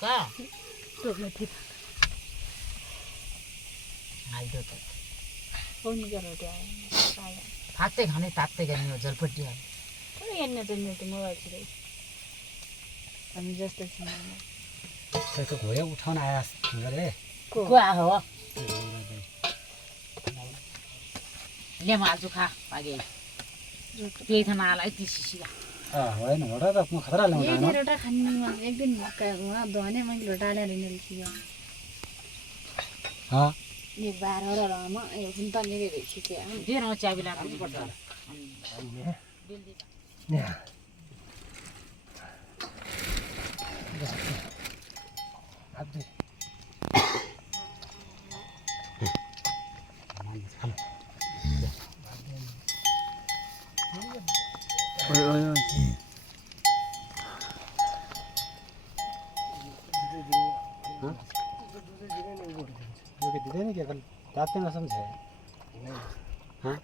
का टोपलं ठीक हालतो तर फोन करते काय फाते खाने ताते खाने झलपट्टी आहे पण येण्याचं मिळते मोबाईलची रे आम्ही जास्त तो घोडे उठाउन आया रे को आहो ले माजु खा पागे त्यही थाहा मलाई तिसी होइन घोडा त म खतरा ल्याउँदा ये रोटा खाने एक दिन वहाँ धोने मैं रोटा ले रही नहीं हाँ ये 12 और रामा ये सुनता नहीं देखी क्या दे न चाबी लाग्नु पर्छ दिँदैन क्या कल तात्ते नसम्झ हाँ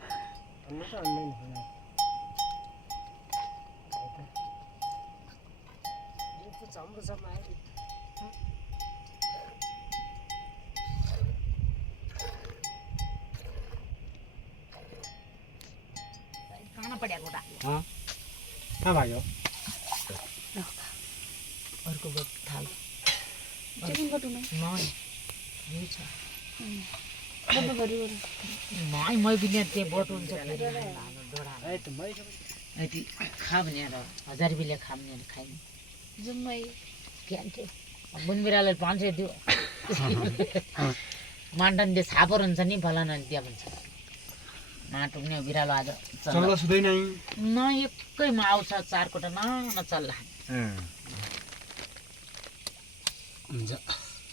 खाना पड्याको दा हाँ कहाँ भाग्यो अर्को गत थाल चिकन कटु में नय यो छ डब्बा भरि नय मै बिना त्यो बटुल छ फेरि डोडा ए त मै यति खा भनेर 1000 रुपैयाँ खा भनेर खाइन् जम्मै के अन्थे बुनबिराले 500 दियो मान्टनले छापर हुन्छ नि फलाना दिया भन्छ माटुक्ने बिरालो आज चल्ला सुदैन न एकैमा आउँछ 4 कोटा न चल्ला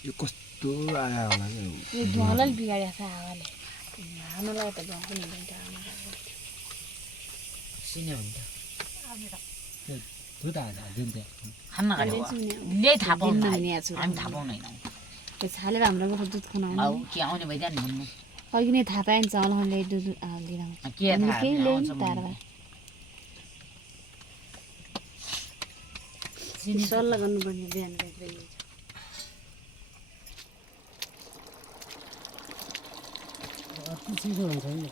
यो कस्तो आयो होला यो धुवालाई बिगाड्या छ हावाले हाम्रोलाई त धुवा पनि हुँदैन सिने हुन्छ त्यो त हाल्दिन त्यहाँ खान्न गरे ले थाहा पाउनु हामी थाहा पाउँदैन त्यो छालेर हाम्रो दुध खुवाउनु आउ के आउने भइदियो नि भन्नु अघि नै थाहा पाएन चलाउनले दुध हाल्दिन के थाहा केही ल्याउनु आउँछ तारमा सल्लाह गर्नुपर्ने बिहान बेलुका चिसो हुन्छ नि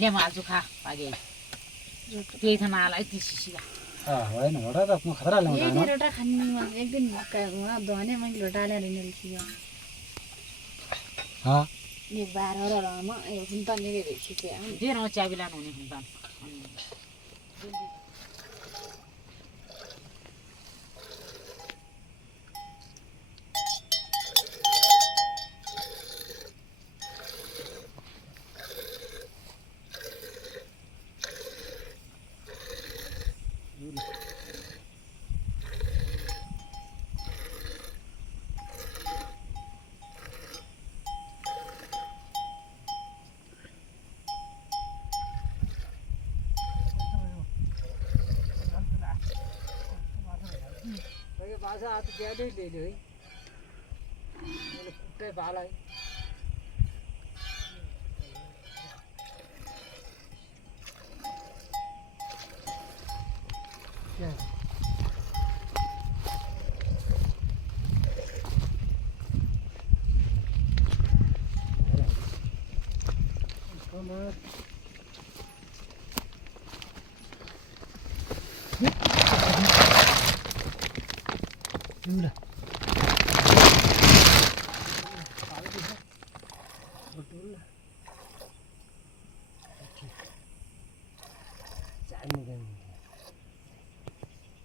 ले माजु खा पागे त्यही थाहा मलाई तिसी होइन घोडा त म खतरा ल्याउँदा ये रोटा खाने एक दिन वहाँ धोने मैं रोटा ले रही नहीं हाँ ये 12 और रामा ये सुनता नहीं देखी क्या दे न चाबी लानु हुने हुन्छ आज आज ज्यादै ल्याइदियो है मैले कुट्टै भाला है Udah. Betul lah. Jangan kan.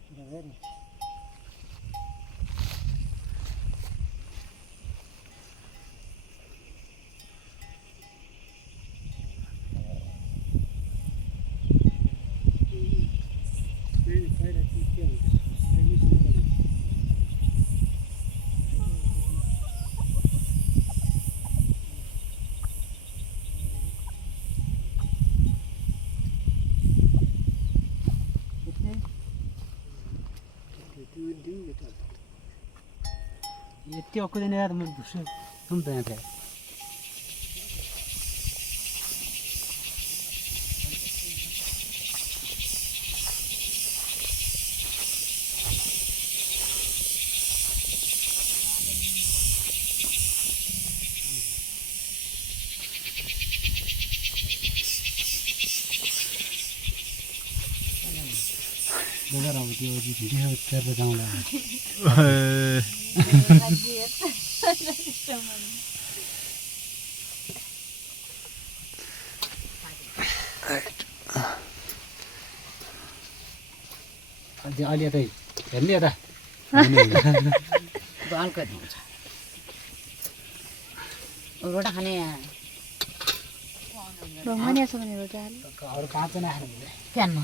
Jangan. यति अक्कुदैन यार म भुस्छु तुम त यहाँ थिए जगह अब त्यो भिडियो गरेर जाउँला अलि यतै हेर्ने यता हल्का दिन्छ रोटा खाने अरू पाँचजना आएर क्यानमा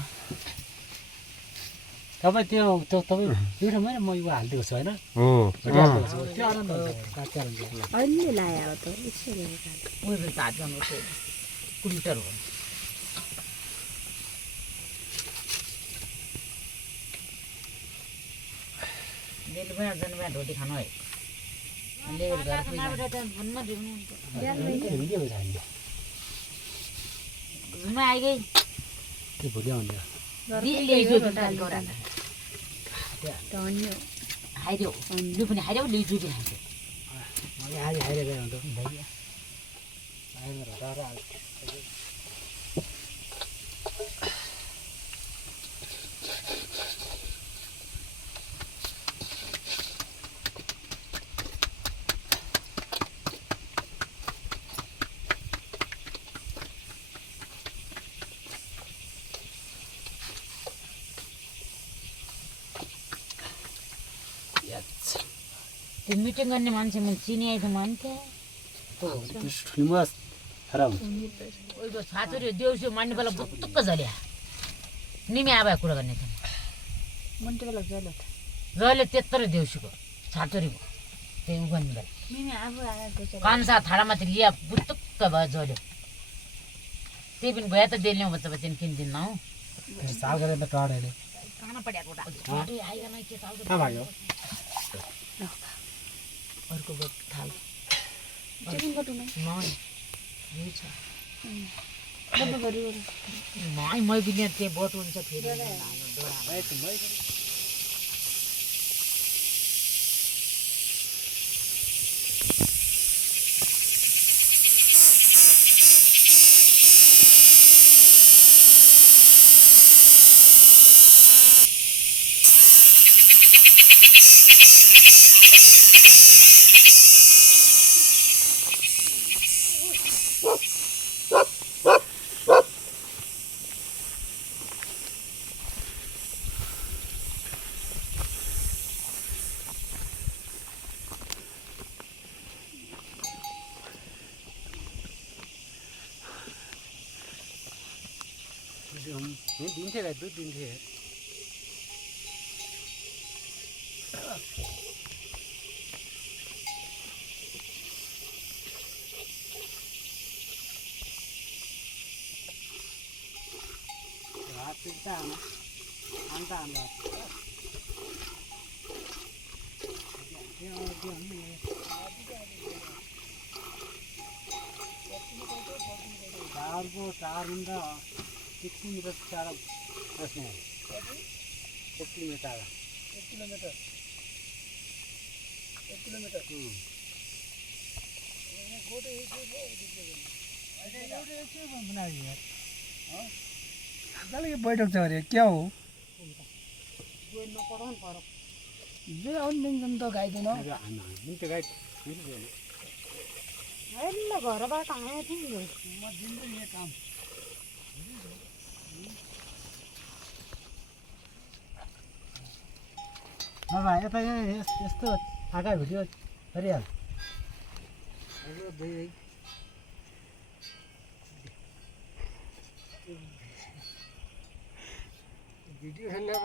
तपाईँ त्यो तपाईँ पिठोमै म यो हालिदिएको छु होइन त्यो आनन्द काट्या हुन्छ अहिले लायो त उयो ताज गर्नु कुलिटर हो डेली पनि अर्जन बिहान रोटी खानु है घुमा आइगई त्यो भोलि आउने हाइदेऊ यो पनि हाइदेऊ लिजु पनि हाइदेऊ आज हाइरहेको हुन्छ त्यो मिटिङ गर्ने मान्छे मैले चिनिआएको मान्छे उयो छाचुरी देउसी मान्ने बेला बुत्तुक्क झल्या निमी आबा कुरा गर्ने त मन्टे बेला जले जहिले त्यत्रो देउसीको छाचुरीको त्यही उ गर्ने बेला मिमी आबो आएको छ कान्सा थाडामाथि लिया बुत्तुक्क भयो जल्यो त्यही पनि भयो त देल्ने बच्चा बच्चा किन्दिन हौ साल गरेर त टडेले खाना पड्याएको आइगन के चाल्छ कहाँ भाग्यो अर्को बोट थाल चिकन कटुमा नय यही छ डब्बा भरि नय मै पनि त्यो बोट हुन्छ फेरि दिन्थे भाइ दुध दिन्थे हात पिट्दा आमा अन्त हाम्रो टावरको टावरभन्दा 1 किलोमिटर टाढा बस्ने 1 किलोमिटर टाढा 1 किलोमिटर बैठक छ अरे क्या हो जे अन्य त गाइदिन घरबाट आएको थिएँ नि म दिन्छु नि काम बाबा यता यस्तो आँखा भिडियो गरिहाल भिडियो खेल्ने